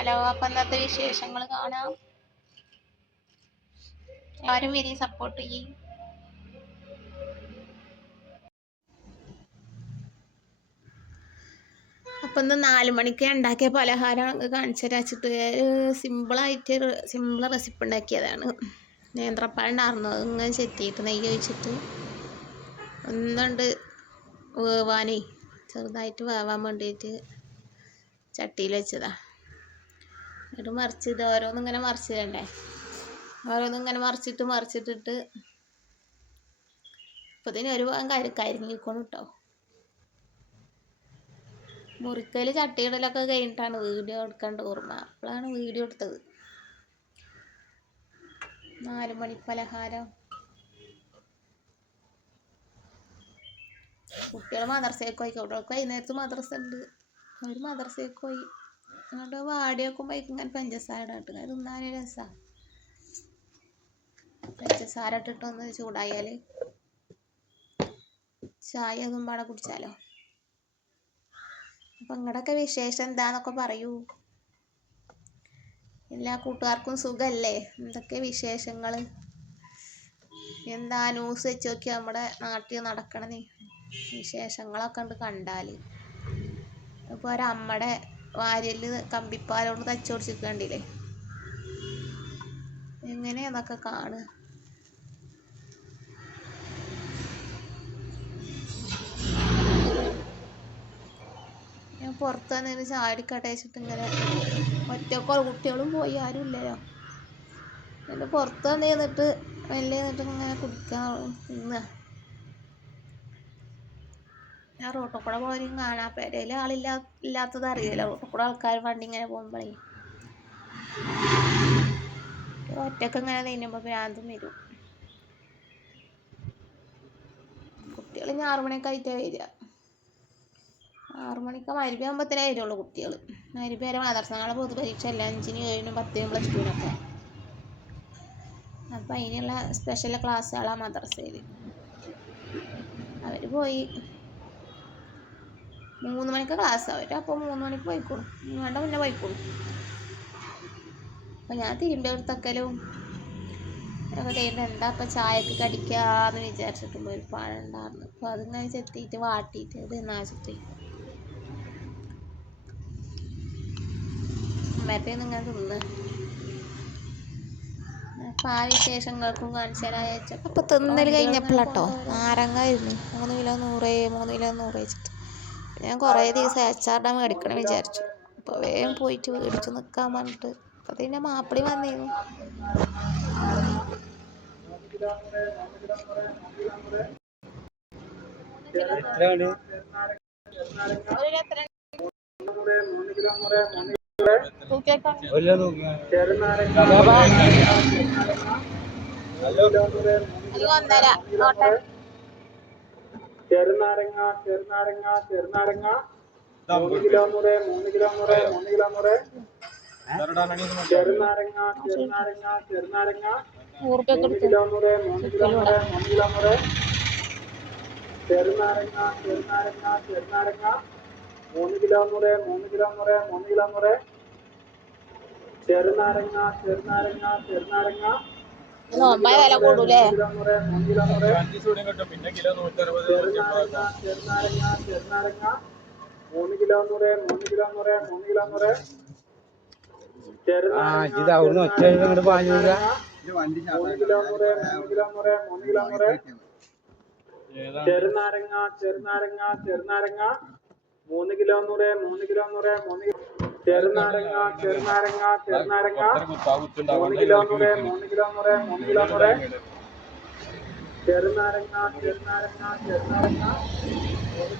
Hello, അപ്പൊ ഇന്നത്തെ വിശേഷങ്ങൾ കാണാം. എല്ലാവരും വരി സപ്പോർട്ട് ചെയ്യും. അപ്പൊ ഇന്ന് 4 മണിക്ക് ഉണ്ടാക്കിയ പലഹാരം കാണിച്ചു തരാച്ചിട്ട് സിമ്പിൾ റെസിപ്പി ഉണ്ടാക്കിയതാണ്. നേന്ത്രപ്പഴം ഉണ്ടായിരുന്നു, ഇങ്ങനെ ചെത്തിയിട്ട് നെയ്യ് ഒഴിച്ചിട്ട് ഒന്നുണ്ട് വേവാനേ, ചെറുതായിട്ട് വേവാൻ വേണ്ടിയിട്ട് ചട്ടിയിൽ വെച്ചതാ. എന്നിട്ട് മറിച്ചിട്ട് ഓരോന്നിങ്ങനെ മറിച്ചിടണ്ടേ, ഓരോന്നിങ്ങനെ മറിച്ചിട്ടിട്ട് ഇപ്പൊ ഇതിന് ഒരു ഭാഗം കരിഞ്ഞിക്കോണം കേട്ടോ. മുറിക്കല് ചട്ടിയിടലൊക്കെ കഴിഞ്ഞിട്ടാണ് വീഡിയോ എടുക്കേണ്ട ഓർമ്മ, അപ്പോഴാണ് വീഡിയോ എടുത്തത്. 4 മണി പലഹാരം. കുട്ടികൾ മദ്രസയ്ക്ക് പോയി, കുട്ടികൾക്ക് വൈകുന്നേരത്ത് മദ്രസ ഉണ്ട്. അവർ മദ്രസയ്ക്ക് പോയി. അങ്ങോട്ട് വാടി വെക്കുമ്പോൾ ഇങ്ങനെ പഞ്ചസാര ഇട്ട് ഇങ്ങനെ തിന്നാനൊരു രസമാണ്. പഞ്ചസാര ഇട്ടിട്ടൊന്ന് ചൂടായാൽ ചായ ഒന്നും പാടെ കുടിച്ചാലോ. അപ്പം നിങ്ങളുടെയൊക്കെ വിശേഷം എന്താന്നൊക്കെ പറയൂ. എല്ലാ കൂട്ടുകാർക്കും സുഖമല്ലേ? എന്തൊക്കെ വിശേഷങ്ങൾ? എന്താ ന്യൂസ് വെച്ച് നോക്കിയാൽ നമ്മുടെ നാട്ടിൽ നടക്കണ വിശേഷങ്ങളൊക്കെ ഉണ്ട് കണ്ടാൽ. ഇപ്പോൾ ഒരമ്മയുടെ വാര്യല് കമ്പിപ്പാലോട് തച്ചോടിച്ച് കണ്ടില്ലേ? എങ്ങനെയാന്നൊക്കെ കാണുക. ഞാൻ പുറത്ത് വന്നതിന് ചാടിക്കട്ടെ വെച്ചിട്ട് ഇങ്ങനെ ഒറ്റക്കോ, കുട്ടികളും പോയി, ആരും ഇല്ലല്ലോ. എന്നിട്ട് പുറത്ത് വന്ന് നിന്നിട്ട് വലിയ നിന്നിട്ട് ഇങ്ങനെ കുടിക്കാൻ തിന്നുക. ഞാൻ റോട്ടിൽ കൂടെ പോലും കാണാം, പെരയിൽ ഇല്ലാത്തത് അറിയില്ല. റോട്ടിൽ കൂടെ ആൾക്കാർ വണ്ടി ഇങ്ങനെ പോകുമ്പോഴേ ഒറ്റക്ക് ഇങ്ങനെ തിന്നുമ്പോൾ ഭ്രാന്തും വരും. കുട്ടികൾ ഇനി 6 മണിയൊക്കെ ആയിട്ടേ വരിക. 6 മണിക്ക് മഗ്‌രിബ് ആകുമ്പോഴത്തേനേ വരുള്ളൂ കുട്ടികൾ. മഗ്‌രിബ് വരെ മദ്രസ. നാളെ പൊതുപരീക്ഷ അല്ല, 5-നും 7-നും 10-നും +2-നൊക്കെ. അപ്പം അതിനുള്ള സ്പെഷ്യൽ ക്ലാസ്സുകളാണ് മദ്രസയിൽ. അവർ പോയി. 3 മണിക്ക് ക്ലാസ്. അപ്പോൾ 3 മണിക്ക് പോയിക്കോളും, വേണ്ട മുന്നേ പോയിക്കോളും. അപ്പം ഞാൻ തിരുമ്പെടുത്തക്കലും ഒക്കെ കഴിയുമ്പോൾ എന്താ ഇപ്പം ചായക്ക് കടിക്കാന്ന് വിചാരിച്ചിട്ടുമ്പോൾ ഒരു പഴം ഉണ്ടായിരുന്നു. അപ്പോൾ അതിങ്ങനെ ചെത്തിയിട്ട് വാട്ടിയിട്ട് ഇത് തിന്നാച്ചിട്ട് അമ്മയത്തെ ഇങ്ങനെ തിന്ന്. അപ്പം ആ വിശേഷങ്ങൾക്കും കാണിച്ചു തരാൻ അയച്ചു. അപ്പം തിന്നൽ കഴിഞ്ഞപ്പോഴാട്ടോ നാരങ്ങായിരുന്നു. 3 കിലോ 100, 3 കിലോ 100 വെച്ചിട്ട് ഞാൻ കുറേ ദിവസം അച്ചാറിടാൻ മേടിക്കണം വിചാരിച്ചു. അപ്പോൾ വേഗം പോയിട്ട് മേടിച്ചു നിൽക്കാൻ പറഞ്ഞിട്ട്. അപ്പം അതിൻ്റെ മാപ്പിളി വന്നിരുന്നു. ചെറുനാരങ്ങ 3 കിലോ 100, 3 കിലോ 100, 3 കിലോ 100. ചെറുനാരങ്ങ 3 കിലോ 100, 3 കിലോ 100, 3 കിലോ 100. ചെറുനാരങ്ങ 3 കിലോ 100, 3 കിലോ 100, 3 കിലോ 100. ചെറുനാരങ്ങ വില കൂടൂലേ? 3 കിലോ 100, 3 കിലോ 100. പിന്നെ കിലോ 160. ചെറുനാരങ്ങ 3 കിലോ 100, 3 കിലോ 100, 3 കിലോ 100. ചെറുനാരങ്ങ 3 കിലോ 100, 3 കിലോ 100, 3 കിലോ 100. ചെറുനാരങ്ങ 3 കിലോ 100, 3 കിലോ 100, 3 കിലോ. ചെറുനാരങ്ങ 3 കിലോ 100, 3 കിലോ 100, 3 കിലോ 100. ചെറുനാരങ്ങ 3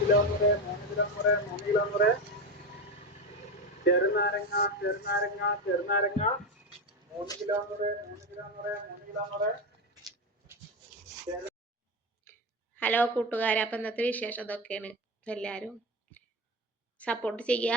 കിലോ 100, 3 കിലോ 100, 3 കിലോ 100. ചെറുനാരങ്ങ 3 കിലോ 100, 3 കിലോ 100, 3 കിലോ 100. ഹലോ കൂട്ടുകാരെ, അപ്പം ഇന്നത്തെ വിശേഷം ഇതൊക്കെയാണ്. എല്ലാവരും സപ്പോർട്ട് ചെയ്യുക.